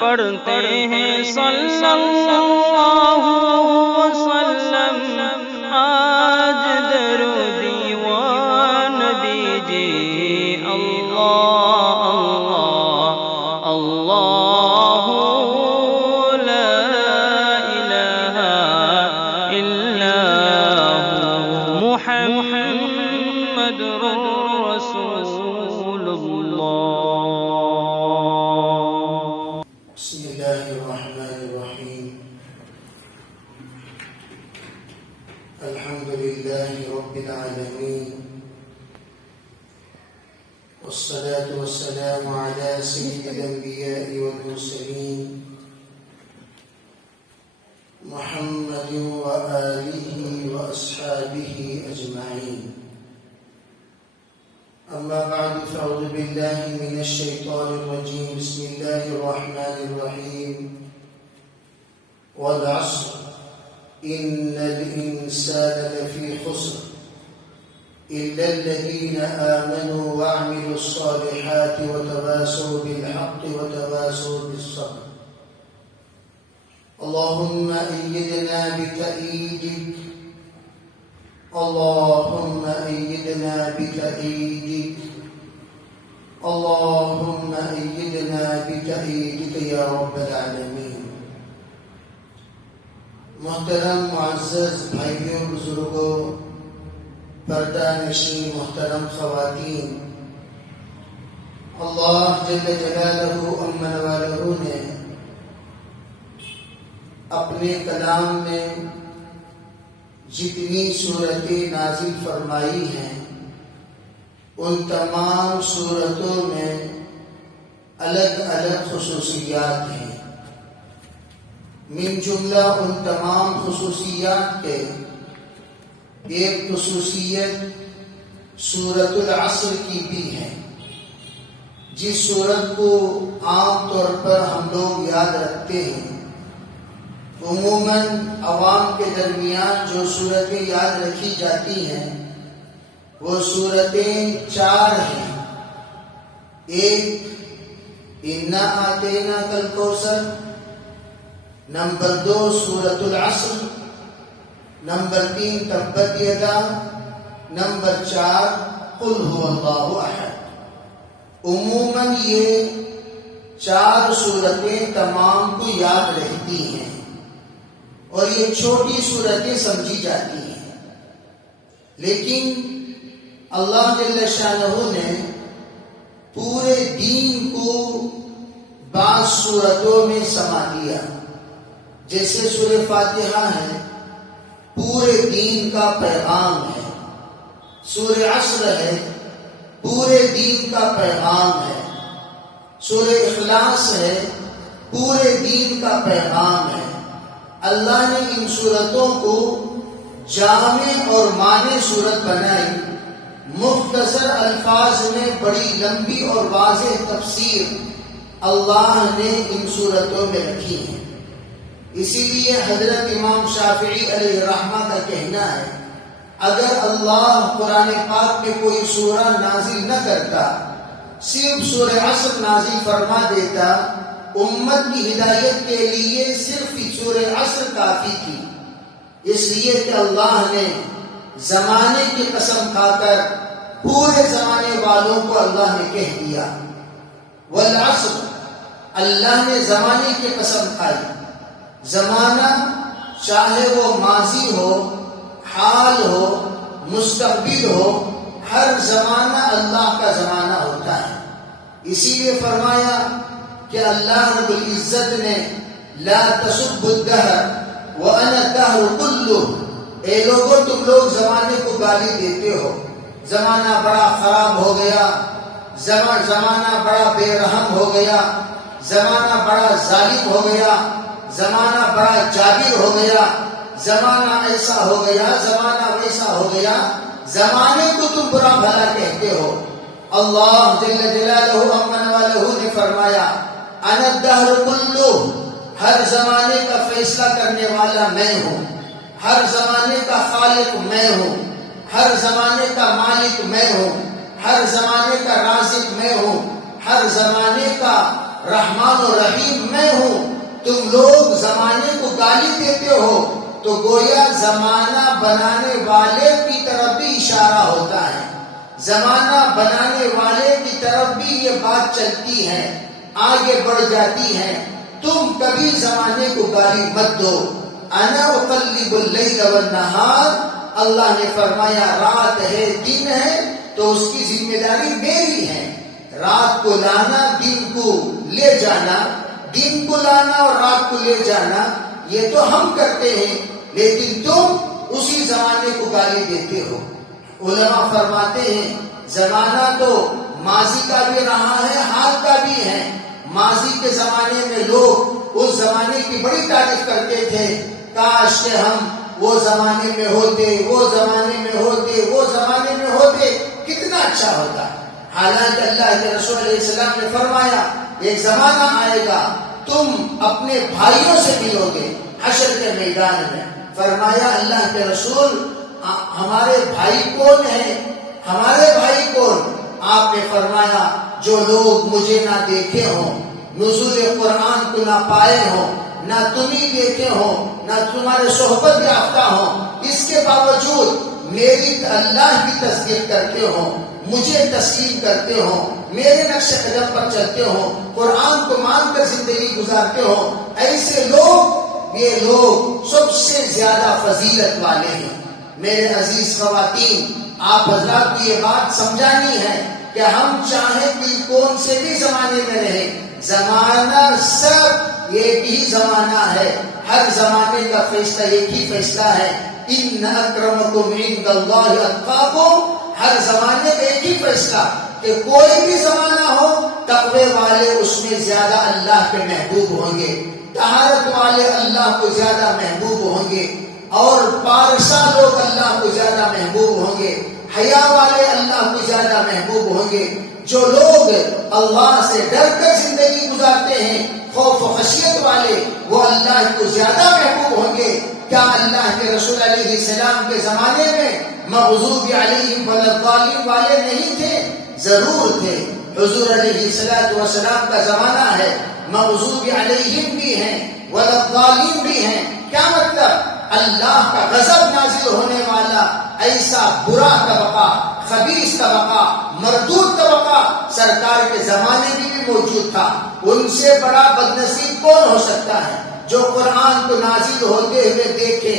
پڑھتے ہیں صلی اللہ وسلم آج درودی و نبی جی اللہ اللہ لا الہ الا محمد رسول اللہ۔ بسم اللہ الرحمن الرحیم الحمد للہ رب العالمین والصلاة والسلام على سيد الأنبياء والمرسلين محمد وآله وأصحابه أجمعين. أما بعد فأعوذ بالله من الشيطان الرجيم. بسم الله الرحمن الرحيم. والعصر إن الإنسان لفي خسر إلا الذين آمنوا وعملوا الصالحات وتواصوا بالحق وتواصوا بالصبر. اللهم أيدنا بتأييدك اللهم أيدنا بتأييدك اللهم أيدنا بتأييدك يا رب العالمين. محترم معزز بھائیوں بزرگوں، پردہ نشین محترم خواتین، اللہ جل جلالہ امن والہ نے اپنے کلام میں جتنی صورتیں نازل فرمائی ہیں ان تمام صورتوں میں الگ الگ خصوصیات ہیں۔ من جملہ ان تمام خصوصیات کے ایک خصوصیت سورۃ العصر کی بھی ہے، جس سورت کو عام طور پر ہم لوگ یاد رکھتے ہیں۔ عموماً عوام کے درمیان جو صورتیں یاد رکھی جاتی ہیں وہ صورتیں 4 ہیں۔ ایک انا اعطیناک الکوثر، نمبر 2 سورۃ العصر، نمبر 3 تبت یدا، نمبر 4 قل هو اللہ احد۔ عموماً یہ 4 صورتیں تمام کو یاد رہتی ہیں اور یہ چھوٹی صورتیں سمجھی جاتی ہیں، لیکن اللہ جل شانہ نے پورے دین کو بعض صورتوں میں سما دیا۔ جیسے سورہ فاتحہ ہے، پورے دین کا پیغام ہے۔ سورہ عصر ہے، پورے دین کا پیغام ہے۔ سورہ اخلاص ہے، پورے دین کا پیغام ہے۔ اللہ نے ان صورتوں کو جامع اور معنی صورت بنائی، مختصر الفاظ میں بڑی لمبی اور واضح تفسیر اللہ نے ان صورتوں میں رکھی ہے۔ اسی لیے حضرت امام شافعی علیہ الرحمہ کا کہنا ہے، اگر اللہ قرآن پاک میں کوئی سورہ نازل نہ کرتا، صرف سورہ عصر نازل فرما دیتا، امت کی ہدایت کے لیے صرف سورہ عصر کافی تھی۔ اس لیے کہ اللہ نے زمانے کی قسم کھا کر پورے زمانے والوں کو اللہ نے کہہ دیا، والعصر، اللہ نے زمانے کی قسم کھائی۔ زمانہ چاہے وہ ماضی ہو، حال ہو، مستقبل ہو، ہر زمانہ اللہ کا زمانہ ہوتا ہے۔ اسی لیے فرمایا کہ اللہ رب العزت نے لا تسبوا الدہر وانا الدہر کلہ، اے لوگوں تم لوگ زمانے کو گالی دیتے ہو، زمانہ بڑا خراب ہو گیا، زمانہ بڑا بے رحم ہو گیا، زمانہ بڑا ظالم ہو گیا، زمانہ بڑا جابر ہو گیا، زمانہ ایسا ہو گیا، زمانہ ویسا ہو گیا، زمانے کو تم برا بھلا کہتے ہو۔ اللہ جل جلالہ امن والہ نے فرمایا انا الدہر کلہ، ہر زمانے کا فیصلہ کرنے والا میں ہوں، ہر زمانے کا خالق میں ہوں، ہر زمانے کا مالک میں ہوں، ہر زمانے کا رازق میں ہوں، ہر زمانے کا رحمان و رحیم میں ہوں. تم لوگ زمانے کو گالی دیتے ہو تو گویا زمانہ بنانے والے کی طرف بھی اشارہ ہوتا ہے. زمانہ بنانے والے کی طرف بھی یہ بات چلتی ہے، آگے بڑھ جاتی ہے. تم کبھی زمانے کو گالی مت دو. انا اقلب اللیل والنہار، اللہ نے فرمایا رات ہے دن ہے تو اس کی ذمہ داری میری ہے. رات کو لانا دن کو لے جانا، دن کو لانا اور رات کو لے جانا یہ تو ہم کرتے ہیں، لیکن تم اسی زمانے کو گالی دیتے ہو. علماء فرماتے ہیں زمانہ تو ماضی کا بھی رہا ہے، حال کا بھی ہے. ماضی کے زمانے میں لوگ اس زمانے کی بڑی تعریف کرتے تھے، کاش کہ ہم وہ زمانے میں ہوتے، وہ زمانے میں ہوتے، وہ زمانے میں ہوتے، کتنا اچھا ہوتا. حالانکہ اللہ کے رسول علیہ السلام نے فرمایا ایک زمانہ آئے گا تم اپنے بھائیوں سے ملو گے حشر کے میدان میں. فرمایا اللہ کے رسول ہمارے بھائی کون ہیں؟ ہمارے بھائی کون؟ آپ نے فرمایا جو لوگ مجھے نہ دیکھے ہوں، نزول قرآن کو نہ پائے ہوں، نہ تمہیں دیکھے ہوں، نہ تمہارے صحبت یافتہ ہوں، اس کے باوجود میری اللہ کی تصدیق کرتے ہوں، مجھے تسلیم کرتے ہوں، میرے نقش قدم پر چلتے ہوں، قرآن کو مان کر زندگی گزارتے ہوں، ایسے لوگ، یہ لوگ سب سے زیادہ فضیلت والے ہیں. میرے عزیز خواتین، آپ حضرات کو یہ بات سمجھانی ہے کہ ہم چاہیں کہ کون سے بھی زمانے میں رہیں، زمانہ سب ایک ہی زمانہ ہے. ہر زمانے کا فیصلہ ایک ہی فیصلہ ہے، ان اکرمکم عند اللہ اتقاکم. ہر زمانے کا ایک ہی فیصلہ کہ کوئی بھی زمانہ ہو تقوی والے اس میں زیادہ اللہ کے محبوب ہوں گے، طہارت والے اللہ کو زیادہ محبوب ہوں گے، اور پارسا لوگ اللہ کو زیادہ محبوب ہوں گے، حیا والے اللہ کو زیادہ محبوب ہوں گے. جو لوگ اللہ سے ڈر کر زندگی گزارتے ہیں، خوف و خشیت والے، وہ اللہ کو زیادہ محبوب ہوں گے. کیا اللہ کے رسول علیہ السلام کے زمانے میں مغضوب علیہم والضالین والے نہیں تھے؟ ضرور تھے. حضور علیہ السلام کا زمانہ ہے، مغضوب علیہم بھی ہیں والضالین بھی ہیں. کیا مطلب؟ اللہ کا غضب نازل ہونے والا ایسا برا طبقہ، خبیث طبقہ، مردود طبقہ سرکار کے زمانے میں بھی موجود تھا. ان سے بڑا بدنصیب کون ہو سکتا ہے جو قرآن کو نازل ہوتے ہوئے دیکھے،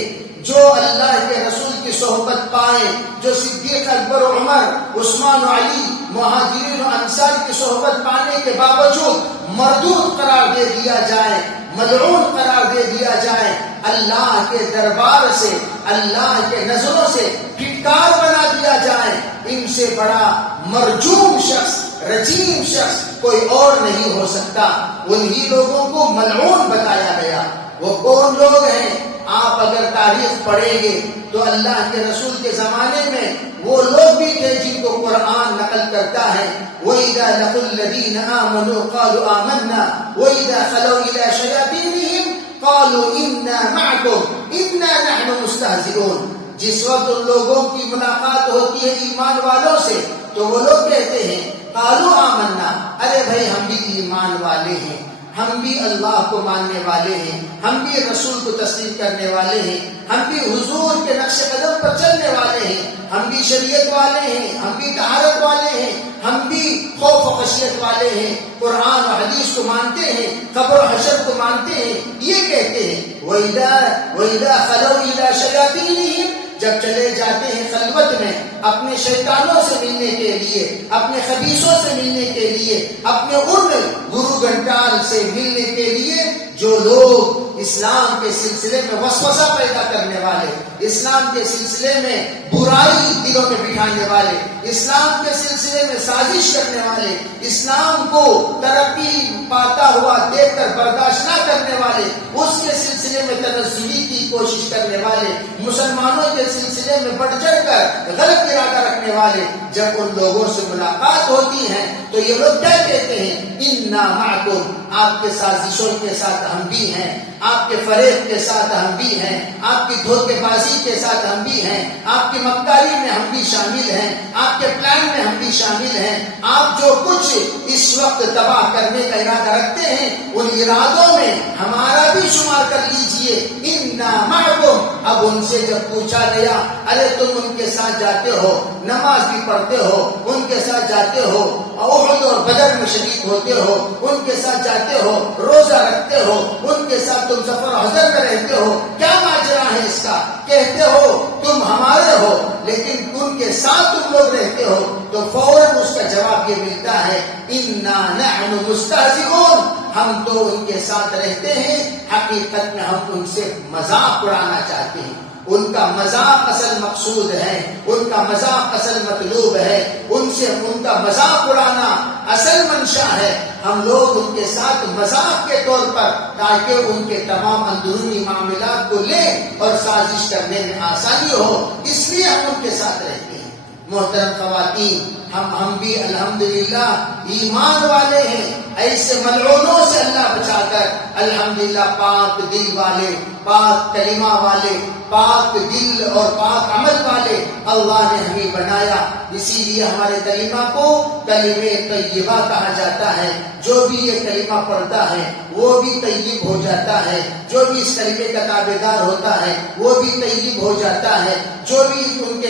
جو اللہ کے رسول کی صحبت پائے، جو صدیق اکبر و عمر، عثمان و علی، مہاجرین و انصار کی صحبت پانے کے باوجود مردود قرار دے دیا جائے، ملعون قرار دے دیا جائے، اللہ کے دربار سے، اللہ کے نظروں سے پھٹکار بنا دیا جائے. ان سے بڑا مرجوم شخص، رجیم شخص کوئی اور نہیں ہو سکتا. انہی لوگوں کو ملعون بتایا گیا. وہ کون لوگ ہیں؟ آپ اگر تاریخ پڑھیں گے تو اللہ کے رسول کے زمانے میں وہ لوگ بھی تھے جن کو قرآن نقل کرتا ہے. وَإِذَا لَقُوا الَّذِينَ آمَنُوا قَالُوا آمَنَّا وَإِذَا خَلَوْا إِلَى شَيَاطِينِهِمْ قَالُوا إِنَّا مَعَكُمْ إِنَّا نَحْنُ مُسْتَهْزِئُونَ. جس وقت ان لوگوں کی ملاقات ہوتی ہے ایمان والوں سے تو وہ لوگ کہتے ہیں قَالُوا آمَنَّا، ارے بھائی ہم بھی ایمان والے ہیں، ہم بھی اللہ کو ماننے والے ہیں، ہم بھی رسول کو تسلیم کرنے والے ہیں، ہم بھی حضور کے نقش قدم پر چلنے والے ہیں، ہم بھی شریعت والے ہیں، ہم بھی طہارت والے ہیں، ہم بھی خوف و خشیت والے ہیں، قرآن و حدیث کو مانتے ہیں، قبر و حشر کو مانتے ہیں. یہ کہتے ہیں وَإِذَا خَلَوْا إِلَى شَيَاطِينِهِمْ، جب چلے جاتے ہیں خلوت میں اپنے شیطانوں سے ملنے کے لیے، اپنے خبیثوں سے ملنے کے لیے، اپنے ان گرو گھنٹال سے ملنے کے لیے، جو لوگ اسلام کے سلسلے میں وسوسہ پیدا کرنے والے، اسلام کے سلسلے میں برائی دلوں میں بٹھانے والے، اسلام کے سلسلے میں سازش کرنے والے، اسلام کو ترقی پاتا ہوا دیکھ کر برداشت نہ کرنے والے، اس کے سلسلے میں تنزلی کی کوشش کرنے والے، مسلمانوں کے سلسلے میں بڑھ چڑھ کر غلط ارادہ رکھنے والے، جب ان لوگوں سے ملاقات ہوتی ہے تو یہ لوگ کیا کہتے ہیں؟ اِنَّا مَعَكُمْ آپ کے سازشوں کے ساتھ ہم بھی ہیں، آپ کے فریب کے ساتھ ہم بھی ہیں، آپ کی دھوکے بازی کے ساتھ ہم بھی ہیں، آپ کی مکاری میں ہم بھی شامل ہیں، آپ کے پلان میں ہم بھی شامل ہیں۔ آپ جو کچھ اس وقت تباہ کرنے کا ارادہ رکھتے ہیں ان ارادوں میں ہمارا بھی شمار کر لیجئے۔ انا معکم، اب ان سے جب پوچھا گیا ارے تم ان کے ساتھ جاتے ہو، نماز بھی پڑھتے ہو، ان کے ساتھ جاتے ہو، احد اور بدر میں شریک ہوتے ہو، ان کے ساتھ جاتے ہو، روزہ رکھتے ہو، ان کے ساتھ تم سفر و حضر میں رہتے ہو، کیا ماجرا ہے اس کا؟ کہتے ہو تم ہمارے ہو لیکن ان کے ساتھ تم لوگ رہتے ہو، تو فوراً اس کا جواب یہ ملتا ہے انا نحن مستہزئون، ہم تو ان کے ساتھ رہتے ہیں، حقیقت میں ہم ان سے مذاق اڑانا چاہتے ہیں۔ ان کا مذاق اصل مقصود ہے، ان کا مذاق اصل مطلوب ہے، ان سے ان کا مذاق اڑانا اصل منشا ہے۔ ہم لوگ ان کے ساتھ مذاق کے طور پر تاکہ ان کے تمام اندرونی معاملات کو لیں اور سازش کرنے میں آسانی ہو، اس لیے ہم ان کے ساتھ رہتے ہیں۔ محترم خواتین، ہم بھی الحمدللہ ایمان والے ہیں، ایسے ملعونوں سے اللہ بچا کر الحمدللہ پاک دل والے، پاک کلمہ والے، پاک دل اور پاک عمل والے اللہ نے ہمیں بنایا۔ اسی لیے ہمارے کلمہ کو کلمہ طیبہ کہا جاتا ہے۔ جو بھی یہ کلمہ پڑھتا ہے وہ بھی طیب ہو جاتا ہے، جو بھی اس کلمے کا تابعدار ہوتا ہے وہ بھی طیب ہو جاتا ہے، جو بھی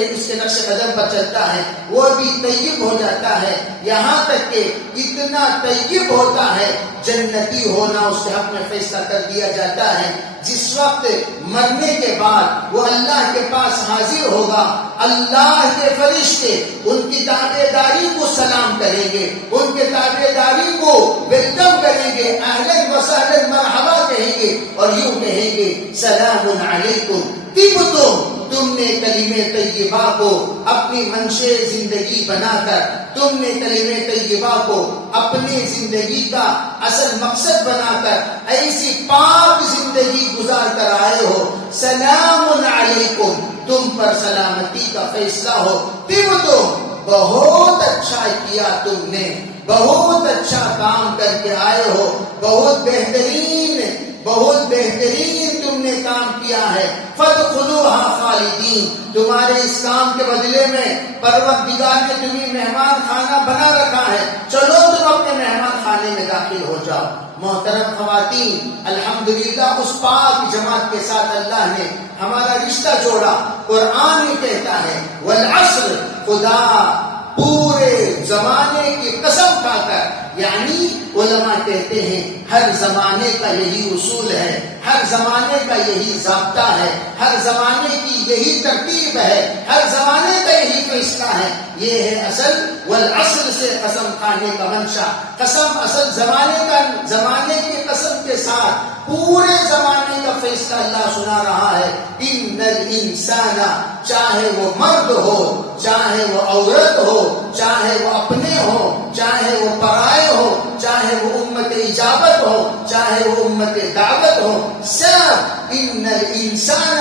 اس کے نقش قدم پر چلتا ہے وہ بھی طیب ہو جاتا ہے، یہاں تک کہ اتنا طیب ہوتا ہے جنتی ہونا اس کے حق میں فیصلہ کر دیا جاتا ہے۔ جس وقت مرنے کے بعد وہ اللہ کے پاس حاضر ہوگا، اللہ کے فرشتے ان کی تابعداری کو سلام کریں گے، ان کے تابعداری کو ویلکم کریں گے، اہلاً و سہلاً مرحبا کہیں گے اور یوں کہیں گے سلام علیکم طبتم، تم نے کلمہ طیبہ کو اپنی منشے زندگی بنا کر، تم نے کلمہ طیبہ کو اپنی زندگی کا اصل مقصد بنا کر ایسی پاک زندگی گزار کر آئے ہو، سلام علیکم، تم پر سلامتی کا فیصلہ ہو، طبتم، بہت اچھا کیا تم نے، بہت اچھا کام کر کے آئے ہو، بہت بہترین تم نے کام کیا ہے، فادخلوها خالدین، تمہارے اس کام کے بدلے میں پروردگار نے تمہیں مہمان خانہ بنا رکھا ہے، چلو تم اپنے مہمان خانے میں داخل ہو جاؤ۔ محترم خواتین، الحمدللہ اس پاک جماعت کے ساتھ اللہ نے ہمارا رشتہ جوڑا۔ قرآن میں کہتا ہے والعصر، خدا پورے زمانے کی قسم کھا کر، یعنی علماء کہتے ہیں ہر زمانے کا یہی اصول ہے، ہر زمانے کا یہی ضابطہ ہے، ہر زمانے کی یہی ترتیب ہے، ہر زمانے کا یہی فیصلہ ہے، یہ ہے اصل والعصر سے قسم کھانے کا منشا۔ قسم اصل زمانے کی قسم کے ساتھ پورے زمانے کا فیصلہ اللہ سنا رہا ہے۔ ان الانسان، چاہے وہ مرد ہو، چاہے وہ عورت ہو، چاہے وہ اپنے ہو، چاہے وہ پرائے ہو، چاہے وہ امت اجابت ہو، چاہے وہ امت دعوت ہو، سب ان الانسان،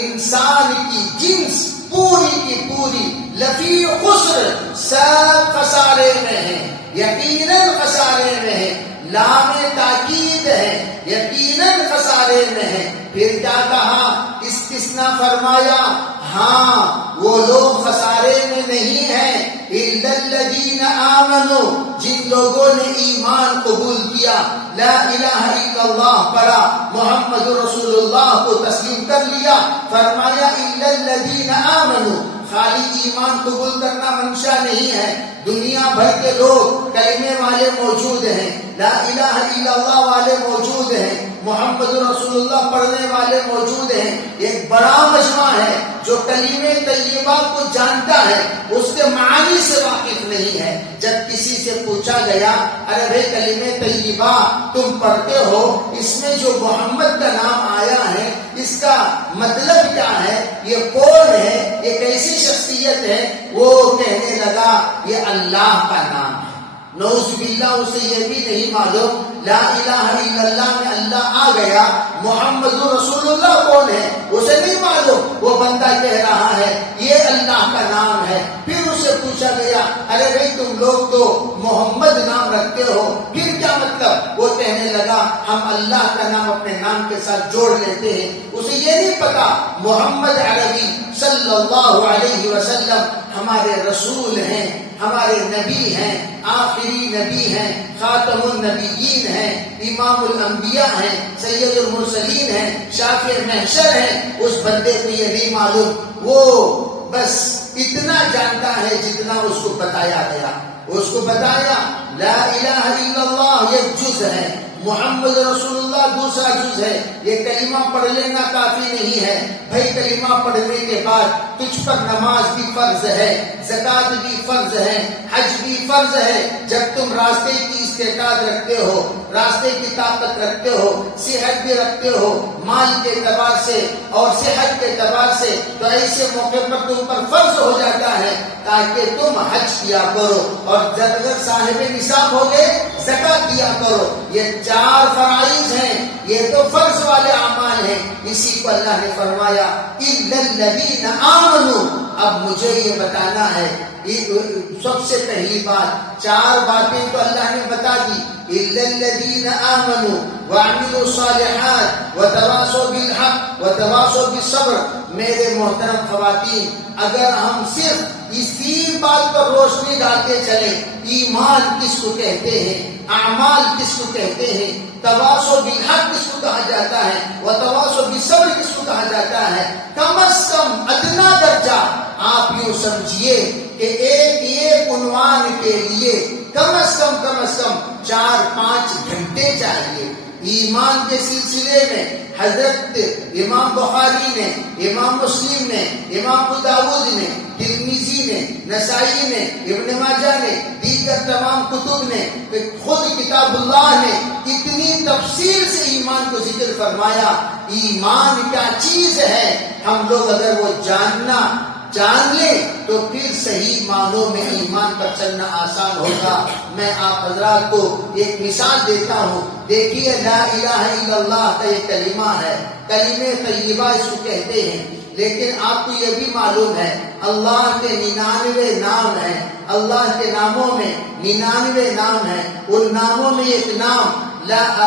انسان کی جنس پوری کی پوری لفی خسر، سب خسارے میں ہے، یقیناً خسارے میں ہے، لام تاکید ہے، یقیناً خسارے میں ہے۔ پھر کیا کہا؟ استثناء فرمایا، ہاں وہ لوگ خسارے میں نہیں ہیں، الا الذین آمنوا، جن لوگوں نے ایمان قبول کیا، لا الہ الا اللہ پڑھا، محمد رسول اللہ کو تسلیم کر لیا، فرمایا الا الذین آمنوا، خالی ایمان قبول کرنا منشا نہیں ہے، دنیا بھر کے لوگ کلمے والے موجود ہیں، لا الہ الا اللہ والے موجود ہیں، محمد رسول اللہ پڑھنے والے موجود ہیں، ایک بڑا مجمع ہے جو کلمہ طیبہ کو جانتا ہے، اس کے معنی سے واقف نہیں ہے۔ جب کسی سے پوچھا گیا ارے بھائی کلمہ طیبہ تم پڑھتے ہو، اس میں جو محمد کا نام آیا ہے اس کا مطلب کیا ہے، یہ کون ہے، یہ کیسی شخصیت ہے؟ وہ کہنے لگا یہ اللہ کا نام ہے۔ نعوذ باللہ، اسے یہ بھی نہیں معلوم لا الہ الا اللہ میں اللہ آ گیا، محمد رسول اللہ کون ہے اسے نہیں معلوم، وہ بندہ کہہ رہا ہے یہ اللہ کا نام ہے۔ پھر اسے پوچھا گیا ارے بھائی تم لوگ تو محمد نام رکھتے ہو، پھر کیا مطلب؟ وہ کہنے اللہ کا نام اپنے نام کے ساتھ جوڑ لیتے ہیں. اسے یہ نہیں پتا محمد عربی صلی اللہ علیہ وسلم ہمارے رسول ہیں، ہمارے نبی ہیں، آخری نبی ہیں، خاتم النبیین ہیں، امام الانبیاء ہیں، سید المرسلین ہیں، شافع محشر ہیں. اس بندے کو یہ نہیں معلوم، وہ بس اتنا جانتا ہے جتنا اس کو بتایا گیا. اس کو بتایا لا الہ الا اللہ ایک جز ہے، محمد رسول اللہ دوسرا جز ہے. یہ کلمہ پڑھ لینا کافی نہیں ہے بھائی. کلمہ پڑھنے کے بعد تجھ پر نماز بھی فرض ہے، زکوٰۃ بھی فرض ہے، حج بھی فرض ہے. جب تم راستے کی استطاعت رکھتے ہو، راستے کی طاقت رکھتے ہو، صحت بھی رکھتے ہو، مال کے اعتبار سے اور صحت کے اعتبار سے، تو ایسے موقع پر تم پر فرض ہو جاتا ہے تاکہ تم حج کیا کرو، اور جب اگر صاحب نصاب ہو گئے زکوٰۃ دیا کرو. یہ 4 فرائض ہیں، یہ تو فرض والے اعمال ہیں. اسی کو اللہ نے فرمایا اِلَّا الَّذِينَ آمَنُوا. اب مجھے یہ بتانا ہے، سب سے پہلی بات 4 باتیں تو اللہ نے بتا دی. اِلَّا الَّذِينَ آمَنُوا وَعَمِلُوا الصَّالِحَاتِ وَتَوَاصَوْا بِالْحَقِّ وَتَوَاصَوْا بِالصَّبْرِ. میرے محترم خواتین، اگر ہم صرف اسی بات پر روشنی ڈالتے چلیں، ایمان کس کو کہتے ہیں، اعمال کس کو کہتے ہیں، تواصو بالحق کس کو کہا جاتا ہے، وتواصو بالصبر کس کو کہا جاتا ہے، کم از کم ادنا درجہ آپ یوں سمجھیے کہ ایک عنوان کے لیے کم از کم 4-5 گھنٹے چاہیے. ایمان کے سلسلے میں حضرت امام بخاری نے، امام مسلم نے، امام ابو داؤد نے، ترمذی نے، نسائی نے، ابن ماجہ نے، دیگر تمام کتب نے، خود کتاب اللہ نے اتنی تفصیل سے ایمان کو ذکر فرمایا. ایمان کیا چیز ہے، ہم لوگ اگر وہ جان لیں تو پھر صحیح معنوں میں ایمان پر چلنا آسان ہوگا. میں آپ حضرات کو ایک مثال دیتا ہوں. دیکھیے لا الہ الا اللہ کا یہ کلمہ ہے، کلمہ طیبہ اس کو کہتے ہیں. لیکن آپ کو یہ بھی معلوم ہے اللہ کے 99 نام ہیں. اللہ کے ناموں میں 99 نام ہیں. ان ناموں میں ایک نام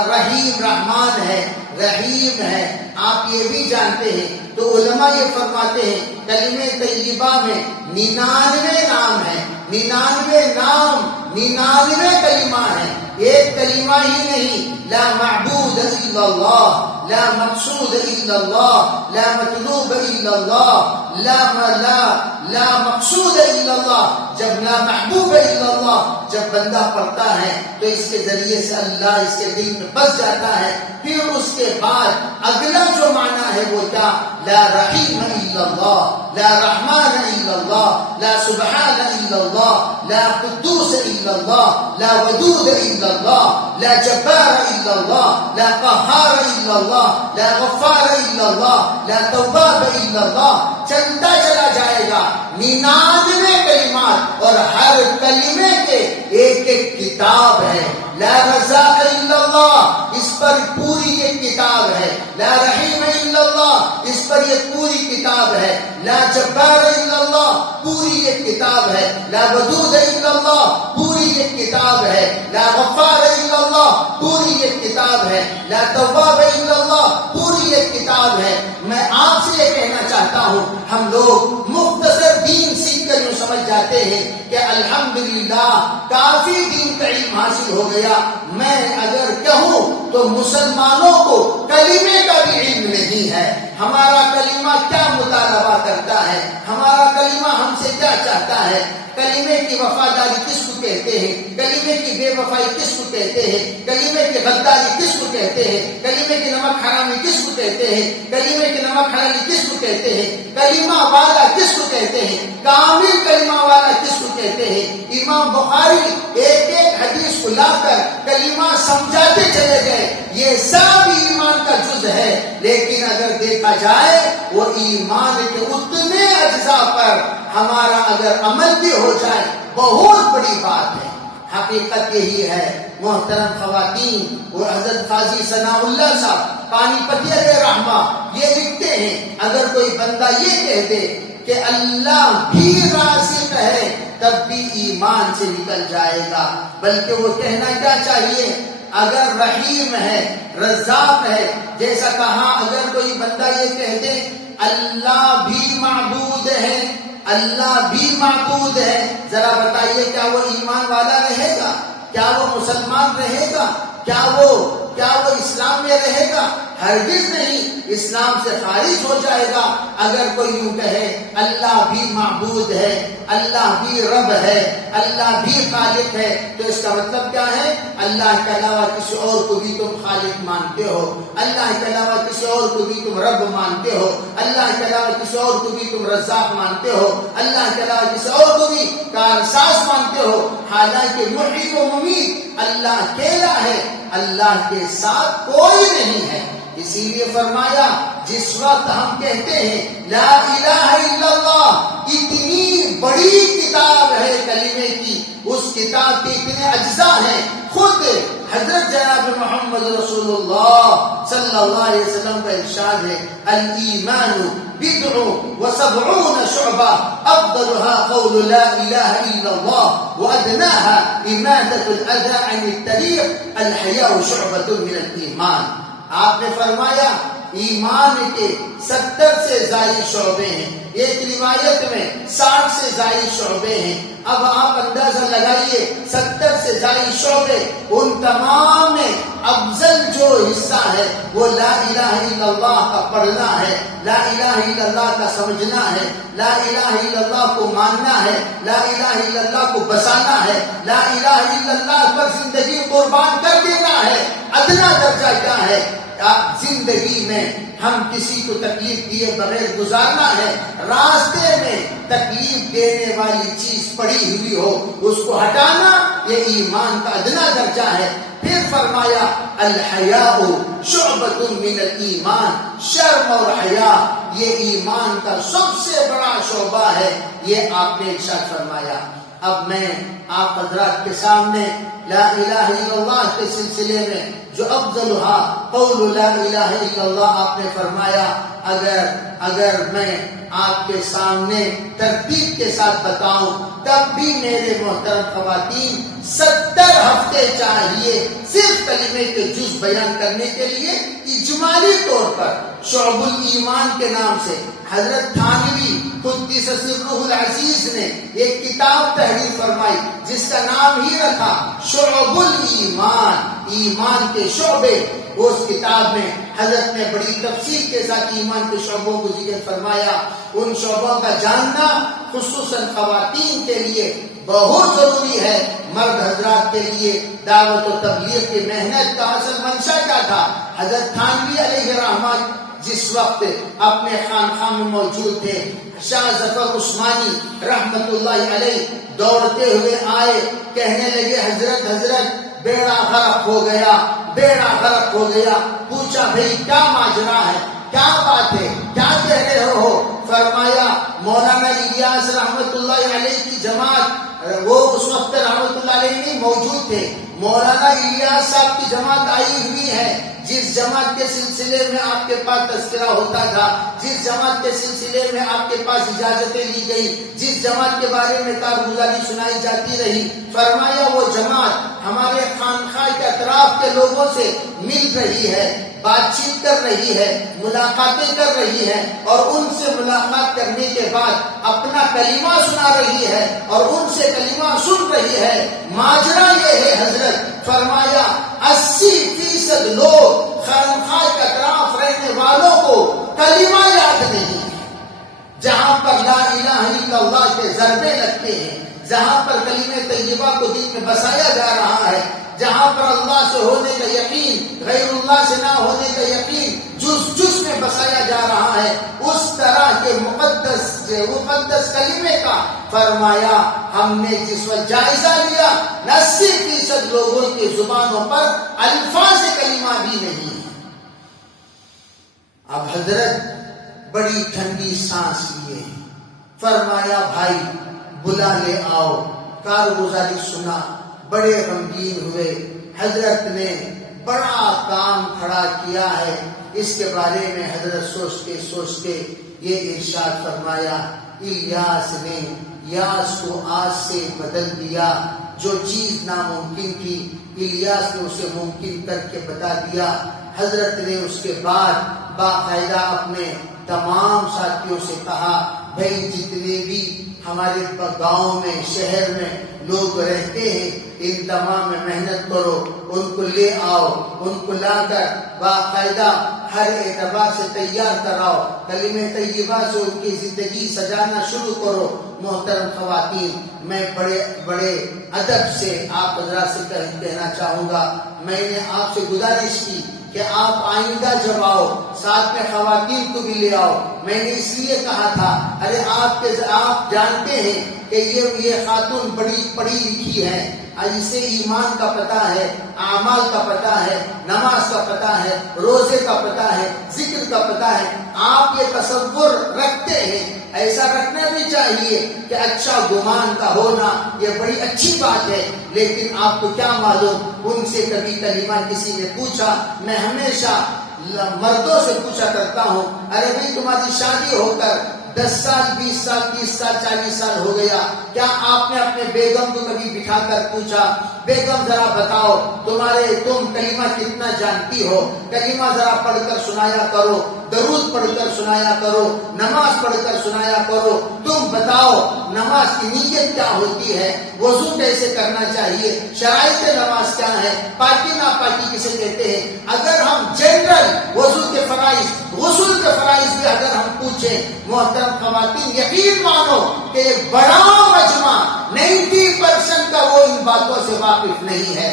رحیم رحمان ہے، رحیم ہے. آپ یہ بھی جانتے ہیں. تو علماء یہ فرماتے ہیں کلمہ طیبہ میں 99 نام ہیں. 99 نام، 99 کلمہ ہیں. ایک کلمہ ہی نہیں. لا معبود الا اللہ، لا مقصود الا اللہ، لا مطلوب الا اللہ، لا مقصود الا اللہ. جب لا محبوب الا اللہ جب بندہ پڑھتا ہے تو اس کے ذریعے سے اللہ اس کے دل میں بس جاتا ہے. پھر اس کے بعد اگلا جو معنی ہے وہ کیا؟ لا رحیم الا اللہ، لا رحمان الا اللہ، لا سبحان الا اللہ، لا قدوس الا اللہ، لا ودود الا اللہ، لا جبار الا اللہ، لا قہار الا اللہ، لا غفار الا اللہ، لا تواب الا اللہ. چلتا چلا جائے گا. 99 کلمات اور ہر کلمے کے ایک کتاب ہے. لا رزاق الا اللہ، اس پر پوری ایک کتاب ہے. لا رحیم الا اللہ، اس پر یہ پوری کتاب ہے. لا جبار الا اللہ، پوری ایک کتاب ہے. لا ودود الا اللہ، پوری ایک کتاب ہے. لا غفار الا اللہ، پوری ایک کتاب ہے. لا تواب الا اللہ، پوری ایک کتاب ہے. میں آپ سے یہ کہنا چاہتا ہوں ہم لوگ مختصر دین سیکھ کر یوں سمجھ جاتے ہیں کہ الحمدللہ کافی دین کا علم حاصل ہو گیا. میں اگر کہوں تو مسلمانوں کو کلمے کا بھی علم نہیں ہے. ہمارا کلمہ کیا مطالبہ کرتا ہے، ہمارا کلمہ ہم سے کیا چاہتا ہے. کلمے کی وفاداری کس کو کہتے ہیں، کلمے کی بے وفائی کس کو کہتے ہیں، کلمے کی غداری کس کو کہتے ہیں، کلمے کی نمک حرامی کس کو کہتے ہیں، کلمے کی نمک حلالی کس کو کہتے ہیں، کلمہ والا کس کو کہتے ہیں، کامل کلمہ والا کس کو کہتے ہیں. امام بخاری ایک حدیث کو لا کر کلمہ سمجھاتے چلے گئے. یہ سب ایمان کا جز ہے. لیکن اگر دیکھا جائے وہ ایمان کے اتنے اجزاء پر ہمارا اگر عمل بھی ہو جائے بہت بڑی بات ہے. حقیقت یہی ہے محترم خواتین. وہ حضرت قاضی ثناء اللہ صاحب پانی پتی علیہ رحمہ یہ لکھتے ہیں اگر کوئی بندہ یہ کہہ دے کہ اللہ بھی رازق ہے تب بھی ایمان سے نکل جائے گا. بلکہ وہ کہنا کیا چاہیے، اگر رحیم ہے رزاق ہے. جیسا کہا اگر کوئی بندہ یہ کہہ دے اللہ بھی معبود ہے، اللہ بھی معبود ہے، ذرا بتائیے کیا وہ ایمان والا رہے گا؟ کیا وہ مسلمان رہے گا؟ کیا وہ اسلام میں رہے گا؟ ہرگز نہیں، اسلام سے خارج ہو جائے گا. اگر کوئی یوں کہے اللہ بھی معبود ہے، اللہ بھی رب ہے، اللہ بھی خالق ہے، تو اس کا مطلب کیا ہے؟ اللہ کے علاوہ کسی اور کو بھی تم خالق مانتے ہو، اللہ کے علاوہ کسی اور کو بھی تم رب مانتے ہو، اللہ کے علاوہ کسی اور کو بھی تم رزاق مانتے ہو، اللہ کے علاوہ کسی اور کو بھی کارساز مانتے ہو. حالانکہ محیی و ممیت اللہ اکیلا ہے، اللہ کے ساتھ کوئی نہیں ہے. اسی لیے فرمایا جس وقت ہم کہتے ہیں لا الہ الا اللہ، اتنی بڑی کتاب ہے کلمے کی، اس کتاب کے اتنے اجزاء ہیں. خود حضرت جناب محمد رسول اللہ صلی اللہ علیہ وسلم کا ارشاد ہے الایمان بضع وسبعون شعبہ افضلها قول لا الہ الا اللہ وادناها اماتة الاذى عن الطریق الحیاء شعبۃ من الایمان. آپ نے فرمایا ایمان کے 70 سے زائد شعبے ہیں، ایک روایت میں 60 سے زائد شعبے ہیں. اب آپ اندازہ لگائیے 70 سے زائد شعبے، ان تمام میں افضل جو حصہ ہے وہ لا الہ الا اللہ کا پڑھنا ہے، لا الہ الا اللہ کا سمجھنا ہے، لا الہ الا اللہ کو ماننا ہے، لا الہ الا اللہ کو بسانا ہے، لا الہ الا اللہ پر زندگی قربان کر دینا ہے. ادنا درجہ کیا ہے؟ زندگی میں ہم کسی کو تکلیف دیے بغیر گزارنا ہے. راستے میں تکلیف دینے والی چیز پڑی ہوئی ہو اس کو ہٹانا، یہ ایمان کا ادنا درجہ ہے. پھر فرمایا الحیاء شعبۃ من الایمان، شرم اور حیا یہ ایمان کا سب سے بڑا شعبہ ہے. یہ آپ نے ارشاد فرمایا. اب میں آپ حضرات کے سامنے لا الہ الا اللہ کے سلسلے میں جو افضلها قول لا الہ الا اللہ آپ نے فرمایا، اگر میں آپ کے سامنے ترتیب کے ساتھ بتاؤں تب بھی میرے محترم خواتین 70 ہفتے چاہیے صرف کلمے کے جز بیان کرنے کے لیے. اجمالی طور پر شعب الایمان کے نام سے حضرت تھانوی قدس سرہ العزیز نے ایک کتاب تحریر فرمائی جس کا نام ہی رکھا شعب الایمان، ایمان کے شعبے. اس کتاب میں حضرت نے بڑی تفصیل کے ساتھ ایمان کے شعبوں کو ذکر فرمایا. ان شعبوں کا جاننا خصوصاً خواتین کے لیے بہت ضروری ہے. مرد حضرات کے لیے دعوت و تبلیغ کی محنت کا اصل منشا کیا تھا؟ حضرت تھانوی علیہ رحمت جس وقت اپنے خانقاہ میں موجود تھے، شاہ ظفر عثمانی رحمت اللہ علیہ دوڑتے ہوئے آئے، کہنے لگے حضرت بیڑا غرق ہو گیا، بیڑا غرق ہو گیا. پوچھا بھئی کیا ماجرا ہے، کیا بات ہے، کیا کہہ رہے ہو؟ فرمایا مولانا الیاس رحمت اللہ علیہ کی جماعت، وہ اس وقت رحمت اللہ علیہ نہیں موجود تھے، مولانا الیاس صاحب کی جماعت آئی ہوئی ہے. جس جماعت کے سلسلے میں آپ کے پاس تذکرہ ہوتا تھا، جس جماعت کے سلسلے میں آپ کے پاس اجازتیں لی گئی، جس جماعت کے بارے میں کارگزاری سنائی جاتی رہی، فرمایا وہ جماعت ہمارے خانقاہ کے اطراف کے لوگوں سے مل رہی ہے، بات چیت کر رہی ہے، ملاقاتیں کر رہی ہے، اور ان سے ملاقات کرنے کے بعد اپنا کلمہ سنا رہی ہے اور ان سے کلمہ سن رہی ہے. ماجرا یہ ہے حضرت، فرمایا 80% لوگ خانقاہ کے اطراف رہنے والوں کو کلمہ یاد نہیں ہے. جہاں پر لا الہ الا اللہ کے ضربے لگتے ہیں، جہاں پر کلمہ طیبہ کو دل میں بسایا جا رہا ہے، جہاں پر اللہ سے ہونے کا یقین، غیر اللہ سے نہ ہونے کا یقین جز میں بسایا جا رہا ہے، اس طرح کے مقدس کلمے کا فرمایا ہم نے جس وقت جائزہ لیا 80% لوگوں کی زبانوں پر الفاظ کلمہ بھی نہیں ہے. اب حضرت بڑی ٹھنڈی سانس لیے، فرمایا بھائی بلا لے آؤ. کارگزاری سنا، بڑے غمگین ہوئے. حضرت نے بڑا کام کھڑا کیا ہے، اس کے بارے میں حضرت سوچتے یہ ارشاد فرمایا الیاس نے یاس کو آج سے بدل دیا. جو چیز ناممکن تھی الیاس نے اسے ممکن کر کے بتا دیا. حضرت نے اس کے بعد باقاعدہ اپنے تمام ساتھیوں سے کہا بھائی جتنے بھی ہمارے گاؤں میں شہر میں لوگ رہتے ہیں ان تمام میں محنت کرو، ان کو لے آؤ، ان کو لا کر باقاعدہ ہر اعتبار سے تیار کراؤ، کلمہ طیبہ سے ان کی زندگی سجانا شروع کرو۔ محترم خواتین، میں بڑے ادب سے آپ حضرات سے کہنا چاہوں گا، میں نے آپ سے گزارش کی کہ آپ آئندہ جب آؤ ساتھ میں خواتین کو بھی لے آؤ۔ میں نے اس لیے کہا تھا ارے آپ جانتے ہیں کہ یہ خاتون بڑی پڑھی لکھی ہے، اسے ایمان کا پتہ ہے، اعمال کا پتہ ہے، نماز کا پتہ ہے، روزے کا پتہ ہے، ذکر کا پتہ ہے۔ آپ یہ تصور رکھتے ہیں، ایسا رکھنا بھی چاہیے کہ اچھا گمان کا ہونا یہ بڑی اچھی بات ہے، لیکن آپ کو کیا معلوم ان سے کبھی کلمہ کسی نے پوچھا؟ میں ہمیشہ مردوں سے پوچھا کرتا ہوں ارے بھائی تمہاری شادی ہو کر 10 سال 20 سال 30 سال 40 سال ہو گیا، کیا آپ نے اپنے بیگم کو کبھی بٹھا کر پوچھا بیگم ذرا بتاؤ تم کلمہ کتنا جانتی ہو؟ کلمہ ذرا پڑھ کر سنایا کرو، درود پڑھ کر سنایا کرو، نماز پڑھ کر سنایا کرو، تم بتاؤ نماز کی نیت کیا ہوتی ہے، وضو کیسے کرنا چاہیے، شرائط نماز کیا ہے، پاکی ناپاکی کسے کہتے ہیں؟ اگر ہم جنرل وضو کے فرائض، غسل کے فرائض بھی اگر ہم پوچھیں، محترم خواتین یقین مانو کہ ایک بڑا مجمع 90% کا وہ ان باتوں سے واقف نہیں ہے۔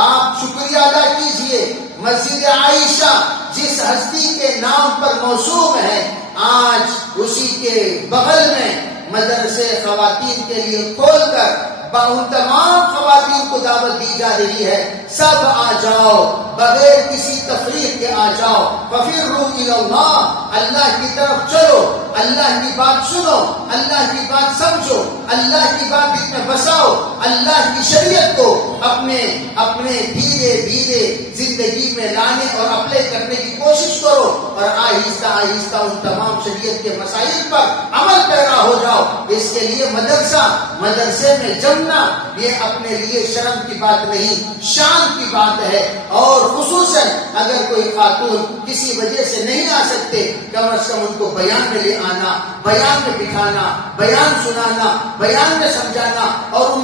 آپ شکریہ ادا کیجئے مسجد عائشہ جس ہستی کے نام پر موسوم ہے، آج اسی کے بغل میں مدرسے خواتین کے لیے کھول کر ان تمام خواتین کو دعوت دی جا رہی ہے، سب آ جاؤ، بغیر کسی تفریق کے آ جاؤ، فَفِرُّوا إِلَى اللَّهِ، اللہ کی طرف چلو، اللہ کی بات سنو، اللہ کی بات سمجھو، اللہ کی بات اس میں بساؤ، اللہ کی شریعت کو اپنے دھیرے دھیرے زندگی میں لانے اور اپلائی کرنے کی کوشش کرو، اور آہستہ آہستہ ان تمام شریعت کے مسائل پر عمل پیرا ہو جاؤ۔ اس کے لیے مدرسے میں جمنا یہ اپنے لیے شرم کی بات نہیں، شان کی بات ہے، اور خصوصاً اگر کوئی خاتون کسی وجہ سے نہیں آ سکتے، کم از کم ان کو بیان میں لے آنا، بیان میں بٹھانا، بیان سنانا، بیان میں سمجھانا، اور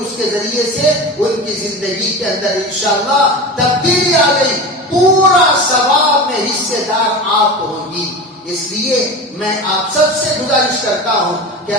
اس کے ذریعے سے ان کی زندگی کے اندر انشاءاللہ تبدیلی آ گئی، پورا ثواب میں حصے دار آپ ہوں گی۔ اس لیے میں آپ سب سے گزارش کرتا ہوں کہ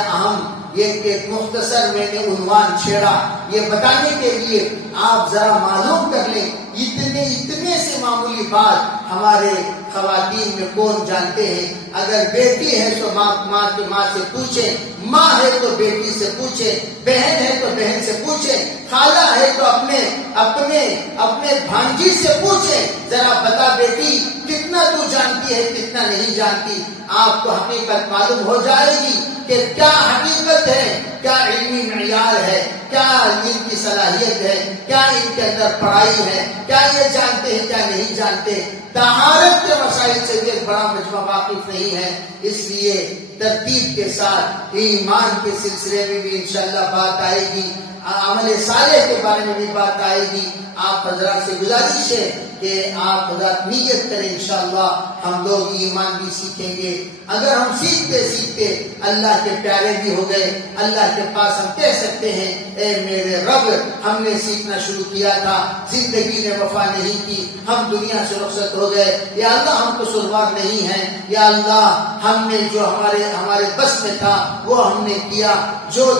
ایک مختصر میں نے عنوان چھیڑا یہ بتانے کے لیے آپ ذرا معلوم کر لیں، اتنے سے معمولی بات ہمارے خواتین میں کون جانتے ہیں؟ اگر بیٹی ہے تو ماں سے پوچھیں، ماں ہے تو بیٹی سے پوچھیں، بہن ہے تو بہن سے پوچھیں، خالہ ہے تو اپنے بھانجی سے پوچھیں، ذرا بتا بیٹی کتنا تو جانتی ہے کتنا نہیں جانتی۔ آپ کو حقیقت معلوم ہو جائے گی کہ کیا حقیقت ہے، کیا علمی معیار ہے، کیا ان کی صلاحیت ہے، کیا ان کے اندر پڑھائی ہے، کیا یہ جانتے ہیں کیا نہیں جانتے۔ طہارت کے مسائل سے بھی ایک بڑا مجمع واقف نہیں ہے، اس لیے ترتیب کے ساتھ ایمان کے سلسلے میں بھی انشاءاللہ بات آئے گی، عمل صالح کے بارے میں بھی بات آئے گی۔ آپ حضرات سے گزارش ہے کہ آپ حضرات نیت کریں، انشاءاللہ ہم لوگ ایمان بھی سیکھیں گے۔ اگر ہم سیکھتے سیکھتے اللہ کے پیارے بھی ہو گئے، اللہ کے پاس ہم کہہ سکتے ہیں اے میرے رب، ہم نے سیکھنا شروع کیا تھا، زندگی نے وفا نہیں کی، ہم دنیا سے رخصت ہو گئے، یا اللہ ہم کو قصوروار نہیں ہیں، یا اللہ ہم نے جو ہمارے بس میں تھا وہ ہم نے کیا، جو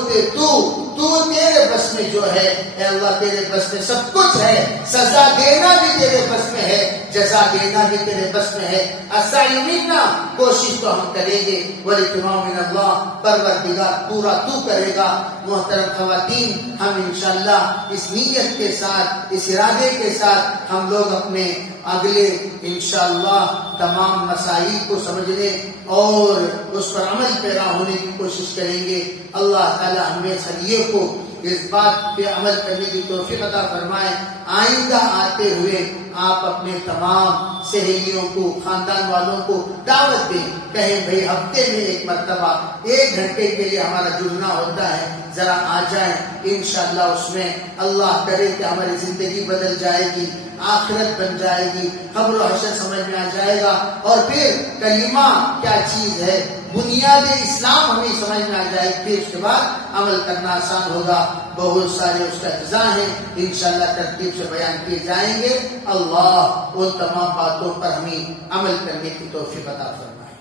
تو تیرے بس میں جو ہے، اے اللہ تیرے بس میں سب کچھ ہے، سزا دینا بھی تیرے بس میں ہے، جزا دینا بھی تیرے بس میں ہے۔ السعی منا، کوشش تو ہم کریں گے، والاتمام من اللہ، پروردگار پورا تو کرے گا۔ محترم خواتین، ہم انشاءاللہ اس نیت کے ساتھ، اس ارادے کے ساتھ ہم لوگ اپنے اگلے انشاءاللہ تمام مسائل کو سمجھنے اور اس پر عمل پیرا ہونے کی کوشش کریں گے۔ اللہ تعالی ہمیں سبھی کو اس بات پہ عمل کرنے کی توفیق عطا فرمائے. آئندہ آتے ہوئے آپ اپنے تمام سہیلیوں کو، خاندان والوں کو دعوت دیں. کہیں بھئی ہفتے میں ایک مرتبہ 1 گھنٹے کے لیے ہمارا جڑنا ہوتا ہے، ذرا آ جائیں. انشاءاللہ اس میں اللہ کرے کہ ہماری زندگی بدل جائے گی، آخرت بن جائے گی، قبر و حشر سمجھ میں آ جائے گا، اور پھر کلمہ کیا چیز ہے، بنیاد اسلام ہمیں سمجھ میں آ جائے گی. پھر اس کے بعد عمل کرنا آسان ہوگا. بہت سارے اس کا اجزاء ہیں، انشاءاللہ ترتیب سے بیان کیے جائیں گے. اللہ ان تمام باتوں پر ہمیں عمل کرنے کی توفیق عطا فرمائے.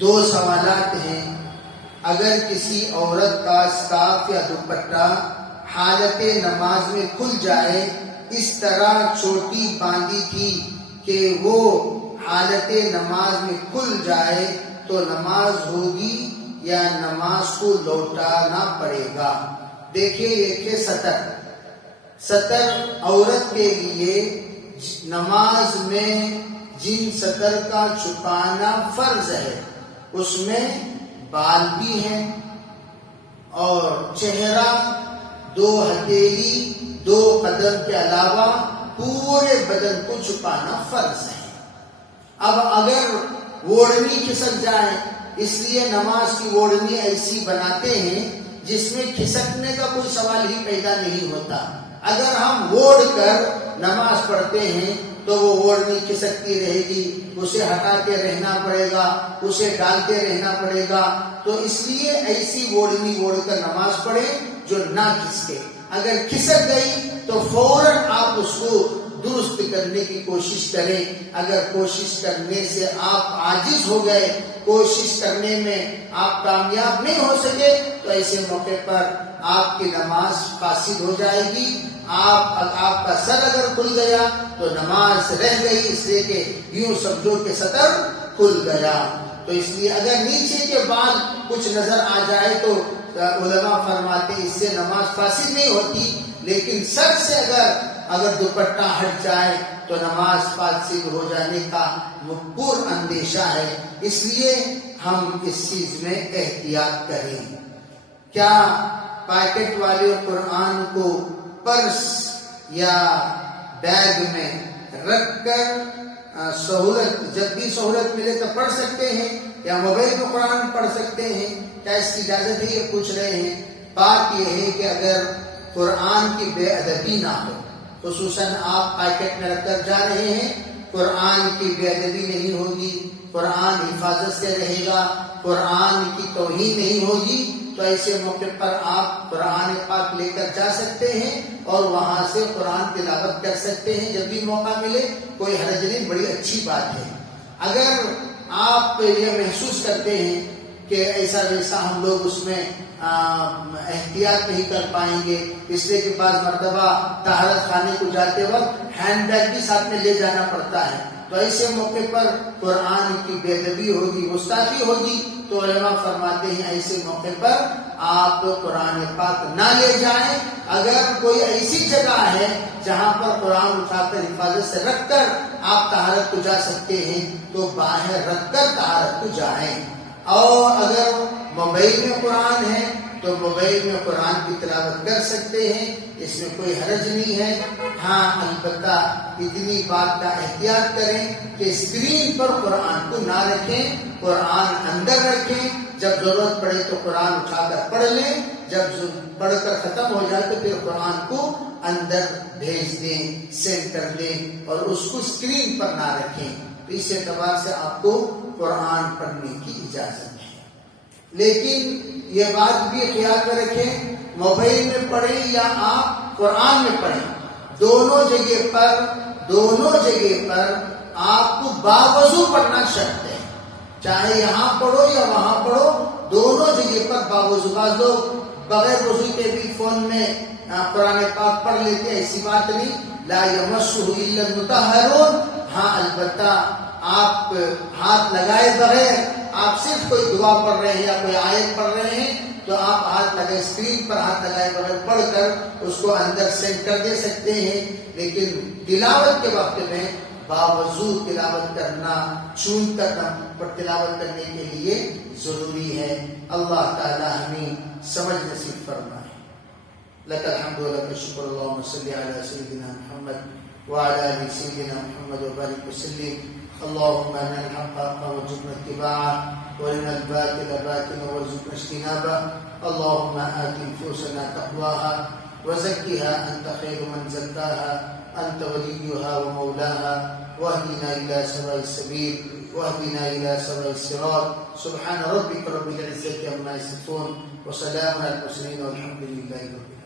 2 سوالات ہیں. اگر کسی عورت کا اسکارف یا دوپٹہ حالت نماز میں کھل جائے، اس طرح چوٹی باندھی تھی کہ وہ حالت نماز میں کھل جائے تو نماز ہوگی یا نماز کو لوٹانا پڑے گا؟ دیکھیے یہ سطر عورت کے لیے نماز میں جن سطر کا چھپانا فرض ہے اس میں بال بھی ہیں اور چہرہ، 2 ہتھیلی، 2 قدم کے علاوہ پورے بدن کو چھپانا فرض ہے. اب اگر اوڑھنی کھسک جائے، اس لیے نماز کی اوڑھنی ایسی بناتے ہیں جس میں کھسکنے کا کوئی سوال ہی پیدا نہیں ہوتا. اگر ہم اوڑھ کر نماز پڑھتے ہیں تو وہ اوڑھنی کھسکتی رہے گی، اسے ہٹاتے رہنا پڑے گا، اسے ڈالتے رہنا پڑے گا. تو اس لیے ایسی اوڑھنی اوڑھ کر نماز پڑھے جو نہ کھسکے. اگر کھسک گئی تو فوراً آپ اس کو درست کرنے کی کوشش کریں. اگر کوشش کرنے سے آپ عاجز ہو گئے، کوشش کرنے میں آپ کامیاب نہیں ہو سکے، تو ایسے موقع پر آپ کی نماز فاسد ہو جائے گی. آپ کا سر اگر کھل گیا تو نماز رہ گئی، اس لیے کہ یوں سمجھو کہ سطر کھل گیا. تو اس لیے اگر نیچے کے بال کچھ نظر آ جائے تو علماء فرماتے اس سے نماز فاسد نہیں ہوتی، لیکن سر سے اگر دوپٹہ ہٹ جائے تو نماز فاسد ہو جانے کا پر اندیشہ ہے. اس لیے ہم اس چیز میں احتیاط کریں. کیا پیکٹ والے قرآن کو پرس یا بیگ میں رکھ کر سہولت، جب بھی سہولت ملے تو پڑھ سکتے ہیں، یا موبائل میں قرآن پڑھ سکتے ہیں؟ کیا اس کی اجازت ہے؟ یہ پوچھ رہے ہیں. بات یہ ہے کہ اگر قرآن کی بے ادبی نہ ہو، خصوصاً آپ پیکٹ میں رکھ کر جا رہے ہیں، قرآن کی بے ادبی نہیں ہوگی، قرآن حفاظت سے رہے گا، قرآن کی توہین نہیں ہوگی، تو ایسے موقع پر آپ قرآن پاک لے کر جا سکتے ہیں اور وہاں سے قرآن تلاوت کر سکتے ہیں جب بھی موقع ملے. کوئی حرج نہیں، بڑی اچھی بات ہے. اگر آپ یہ محسوس کرتے ہیں کہ ایسا ویسا ہم لوگ اس میں احتیاط نہیں کر پائیں گے، اس لیے کہ بعض مرتبہ طہارت خانے کو جاتے وقت ہینڈ بیگ بھی ساتھ میں لے جانا پڑتا ہے، تو ایسے موقع پر قرآن کی بے ادبی ہوگی، گستاخی ہوگی. تو علماء فرماتے ہیں ایسے موقع پر آپ قرآن پاک نہ لے جائیں. اگر کوئی ایسی جگہ ہے جہاں پر قرآن اٹھا کر حفاظت سے رکھ کر آپ طہارت کو جا سکتے ہیں تو باہر رکھ کر طہارت کو جائیں. اور اگر موبائل میں قرآن ہے تو موبائل میں قرآن کی تلاوت کر سکتے ہیں، اس میں کوئی حرج نہیں ہے. ہاں البتہ اتنی بات کا احتیاط کریں کہ اسکرین پر قرآن کو نہ رکھیں، قرآن اندر رکھیں. جب ضرورت پڑے تو قرآن اٹھا کر پڑھ لیں، جب پڑھ کر ختم ہو جائے تو پھر قرآن کو اندر بھیج دیں، سینڈ کر دیں، اور اس کو اسکرین پر نہ رکھیں. تو اس اعتبار سے آپ کو قرآن پڑھنے کی اجازت ہے. لیکن یہ بات بھی خیال میں رکھیں، موبائل میں پڑھیں یا آپ قرآن میں پڑھیں، دونوں جگہ پر آپ کو باوضو پڑھنا شرط ہے. چاہے یہاں پڑھو یا وہاں پڑھو، دونوں جگہ پر باوضو. بعض لوگ بغیر وضو کے بھی فون میں قرآن پاک پڑھ لیتے ہیں، ایسی بات نہیں. لا یمسہ الا المطہرون. ہاں البتہ آپ ہاتھ لگائے بغیر آپ صرف کوئی دعا پڑھ رہے ہیں یا کوئی آیت پڑھ رہے ہیں تو آپ ہاتھ لگائے، اسکرین پر ہاتھ لگائے بغیر پڑھ کر اس کو اندر سینڈ کر دے سکتے ہیں. لیکن تلاوت کے وقت میں باوضو تلاوت کرنا چون تک پر تلاوت کرنے کے لیے ضروری ہے. اللہ تعالی ہمیں سمجھ نصیب فرمائے. لك الحمد ولك الشكر. اللهم صل على سيدنا محمد وعلى ال سيدنا محمد وبارك وسلم. اللهم ارنا الحق حقا وارزقنا اتباعه وارنا الباطل باطلا وارزقنا اجتنابه. اللهم آت نفوسنا تقواها وزكها أنت خير من زكاها أنت وليها ومولاها واهدنا إلى سواء السبيل واهدنا إلى سواء الصراط. سبحان ربك رب العزة عما يصفون وسلام على المرسلين والحمد لله رب العالمين.